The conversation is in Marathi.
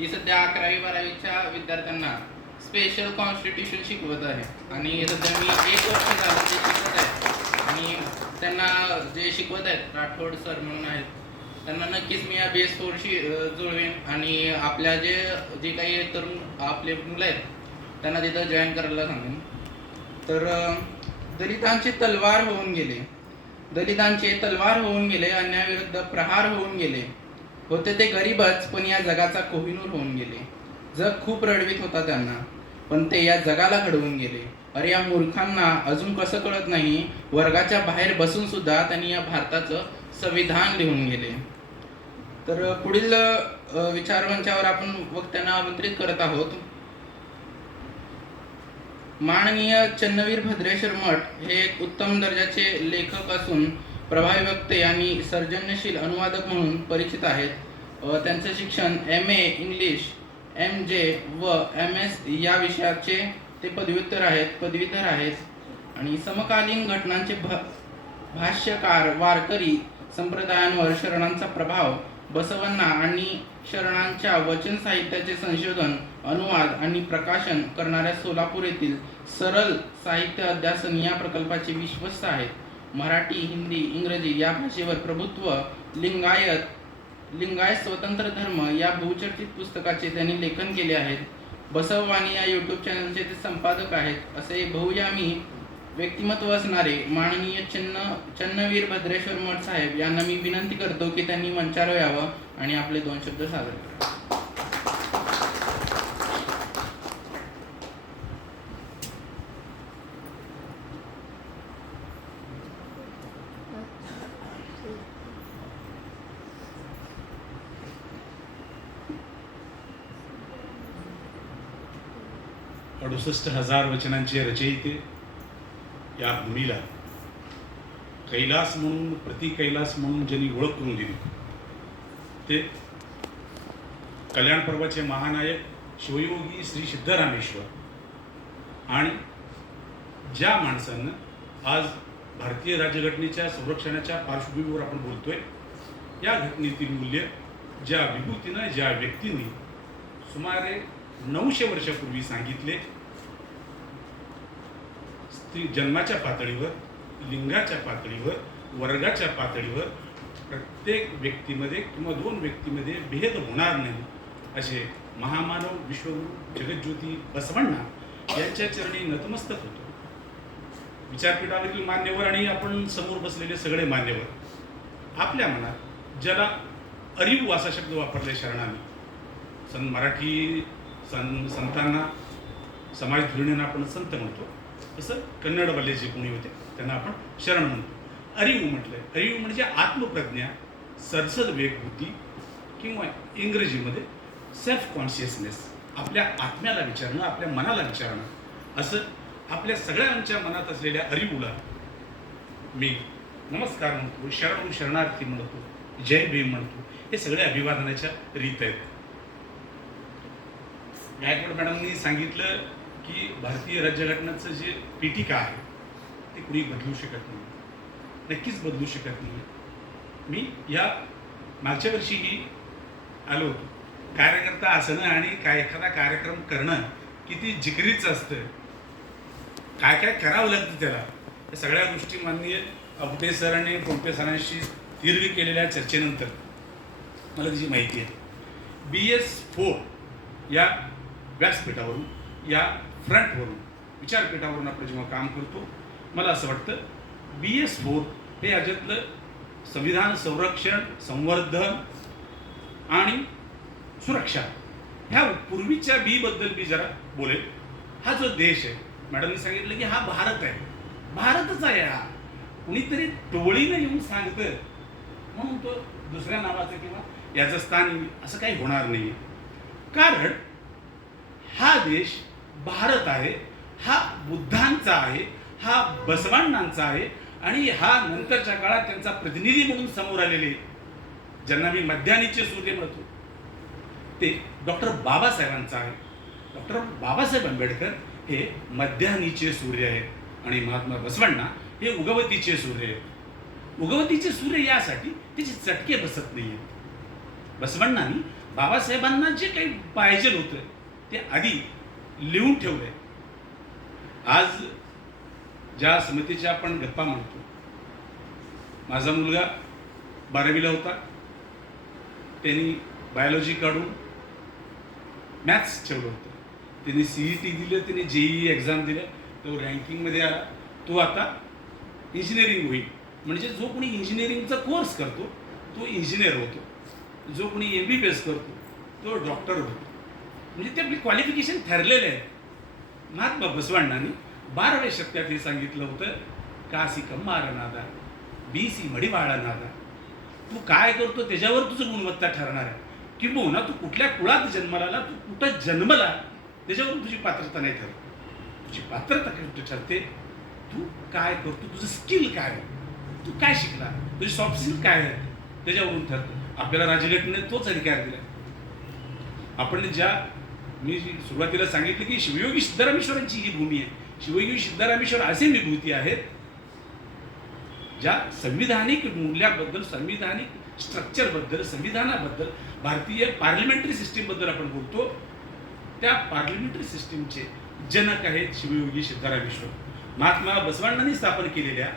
ती सध्या 11वी-12वीच्या विद्यार्थ्यांना स्पेशल कॉन्स्टिट्यूशन शिकवत आहे आणि सध्या मी 1 वर्ष झालं ते शिकवत आहे आणि त्यांना जे शिकवत आहेत राठोड सर म्हणून आहेत, त्यांना नक्कीच मी या BS4शी जुळवेन आणि आपल्या जे काही तरुण आपले मुलं आहेत त्यांना तिथं जॉईन करायला सांगेन. तर दलितांचे तलवार होऊन गेले, दलितांचे तलवार होऊन गेले, अन्यायाविरुद्ध प्रहार होऊन गेले. होते ते गरीबच पण या जगाचा कोहिनूर होऊन गेले. जग खूप रडवीत होता त्यांना, पण ते या जगाला घडवून गेले. अरे या मूर्खांना अजून कसं कळत नाही, वर्गाच्या बाहेर बसून सुद्धा त्यांनी या भारताचं संविधान लिहून गेले. तर पुढील विचारमंचावर आपण वक्त्यांना आमंत्रित करत आहोत. माननीय चन्नवीर भद्रेश्वर मठ हे एक उत्तम दर्जाचे लेखक असून प्रभावी वक्ते आणि सर्जनशील अनुवादक म्हणून परिचित आहेत. त्यांचं शिक्षण MA इंग्लिश, MJ व MS या विषयाचे ते पदव्युत्तर आहेत आणि समकालीन घटनांचे भाष्यकार, वारकरी संप्रदायांवर शरणांचा प्रभाव, बसवण्णा आणि शरणांच्या वचन साहित्याचे संशोधन, अनुवाद आणि प्रकाशन करणाऱ्या सोलापूर येथील सरल साहित्य अध्यासन या प्रकल्पाचे विश्वस्त आहेत. मराठी, हिंदी, इंग्रजी या भाषेवर प्रभुत्व, लिंगायत स्वतंत्र धर्म या बहुचर्चित पुस्तकाचे त्यांनी लेखन केले आहेत. बसववाणी या YouTube चॅनलचे ते संपादक आहेत. असे बहुयामी व्यक्तिमत्व असणारे माननीय चन्नवीर भद्रेश्वर मठ साहेब यांना मी विनंती करतो की त्यांनी मंचावर यावं आणि आपले 2 शब्द सादर करावे. 68,000 वचनांचे रचयिते या भूमीला कैलास म्हणून, प्रति कैलास म्हणून ज्यांनी ओळख करून दिली ते कल्याण पर्वाचे महानायक शिवयोगी श्री सिद्धरामेश्वर. आणि ज्या माणसानं आज भारतीय राज्यघटनेच्या संरक्षणाच्या पार्श्वभूमीवर आपण बोलतोय, या घटनेतील मूल्य ज्या विभूतीनं, ज्या व्यक्तींनी सुमारे 900 वर्षापूर्वी सांगितले, स्त्री जन्माच्या पातळीवर, लिंगाच्या पातळीवर, वर्गाच्या पातळीवर प्रत्येक व्यक्तीमध्ये किंवा 2 व्यक्तीमध्ये भेद होणार नाही, असे महामानव विश्वगुरू जगज्योती बसवण्णा यांच्या चरणी नतमस्तक होतो. विचारपीठावरील मान्यवर आणि आपण समोर बसलेले सगळे मान्यवर, आपल्या मनात ज्याला अरीव असा शब्द वापरले शरणाने, मराठी संतांना समाज धोरणीनं आपण संत म्हणतो, तसं कन्नडवाले जे कोणी होते त्यांना आपण शरण म्हणतो. अरीव म्हटलंय, अरीव म्हणजे आत्मप्रज्ञा, सरसद वेगबुद्धी किंवा इंग्रजीमध्ये सेल्फ कॉन्शियसनेस, आपल्या आत्म्याला विचारणं, आपल्या मनाला विचारणं, असं आपल्या सगळ्यांच्या मनात असलेल्या अरीवला मी नमस्कार म्हणतो, शरणार्थी म्हणतो, जय भीम म्हणतो. हे सगळे अभिवादनाच्या रीत आहेत. गायकवाड मॅडमनी सांगितलं की भारतीय राज्यघटनेचं जे पीठिका आहे ते कुणी बदलू शकत नाही, नक्कीच बदलू शकत नाही. मी या मागच्या वर्षीही आलो होतो. कार्यकर्ता असणं आणि एखादा कार्यक्रम करणं किती जिकरीचं असतं, काय काय करावं लागतं त्याला, या सगळ्या गोष्टी माननीय अवटे सर आणि पोंपे सरांशी दीर्घ केलेल्या चर्चेनंतर मला त्याची माहिती आहे. BS4 या व्यासपीठावरून, या फ्रंटवरून, विचारपीठावरून आपण जेव्हा काम करतो, मला असं वाटतं BS4 हे याच्यातलं संविधान संरक्षण, संवर्धन आणि सुरक्षा ह्या पूर्वीच्या बद्दल मी जरा बोलेल. हा जो देश आहे, मॅडमनी सांगितलं की हा भारत आहे, भारतच आहे. हा कुणीतरी टोळीनं येऊन सांगतं म्हणून तो दुसऱ्या नावाचं किंवा याचं स्थान असं काही होणार नाही. कारण हा देश भारत आहे, हा बुद्धांचा आहे, हा बसवण्णांचा आहे आणि हा नंतरच्या काळात त्यांचा प्रतिनिधी म्हणून समोर आलेले, ज्यांना मी मध्यानीचे सूर्य म्हणतो, ते डॉक्टर बाबासाहेबांचा आहे. डॉक्टर बाबासाहेब आंबेडकर हे मध्यानीचे सूर्य आहेत आणि महात्मा बसवण्णा हे उगवतीचे सूर्य आहेत. उगवतीचे सूर्य यासाठी त्याचे चटके बसत नाही आहेत. बसवण्णांनी बाबासाहेबांना जे काही पाहिजे होतं ते आधी लिहून ठेवलंय. आज ज्या समितीच्या आपण गप्पा म्हणतो, माझा मुलगा 12वीला होता, त्यांनी बायोलॉजी काढून मॅथ्स ठेवलं होतं. त्यांनी CET दिलं, त्यांनी JEE एक्झाम दिलं, तो रँकिंगमध्ये आला. तो आता इंजिनिअरिंग होईल. म्हणजे जो कोणी इंजिनिअरिंगचा कोर्स करतो तो इंजिनियर होतो, जो कोणी MBBS करतो तो डॉक्टर होतो. म्हणजे ते आपली क्वालिफिकेशन ठरलेले आहे. महात्मा बसवण्णांनी 12व्या शतकात हे सांगितलं होतं, कासी कम्मार नादा BC मडिवाळा नादा. तू काय करतो त्याच्यावर तुझं गुणवत्ता ठरणार आहे. किंबहुना तू कुठल्या कुळात जन्माला आला, तू कुठं जन्मला त्याच्यावर तुझी पात्रता नाही ठरत. तुझी पात्रता कुठे ठरते, तू काय करतो, तुझं स्किल काय आहे, तू काय शिकला, तुझी सॉफ्ट स्किल काय आहे त्याच्यावरून ठरतं. आपल्याला राज्यघटनेने तोच अधिकार दिला. आपण मी सुरुवातीला सांगितलं की शिवयोगी सिद्धरामेश्वरांची ही भूमी आहे. शिवयोगी सिद्धरामेश्वर असे विभूती आहेत ज्या संविधानिक मूल्याबद्दल, संविधानिक स्ट्रक्चरबद्दल, संविधानाबद्दल, भारतीय पार्लमेंटरी सिस्टीमबद्दल आपण बोलतो, त्या पार्लमेंटरी सिस्टीमचे जनक आहेत शिवयोगी सिद्धरामेश्वर. महात्मा बसवण्णांनी स्थापन केलेल्या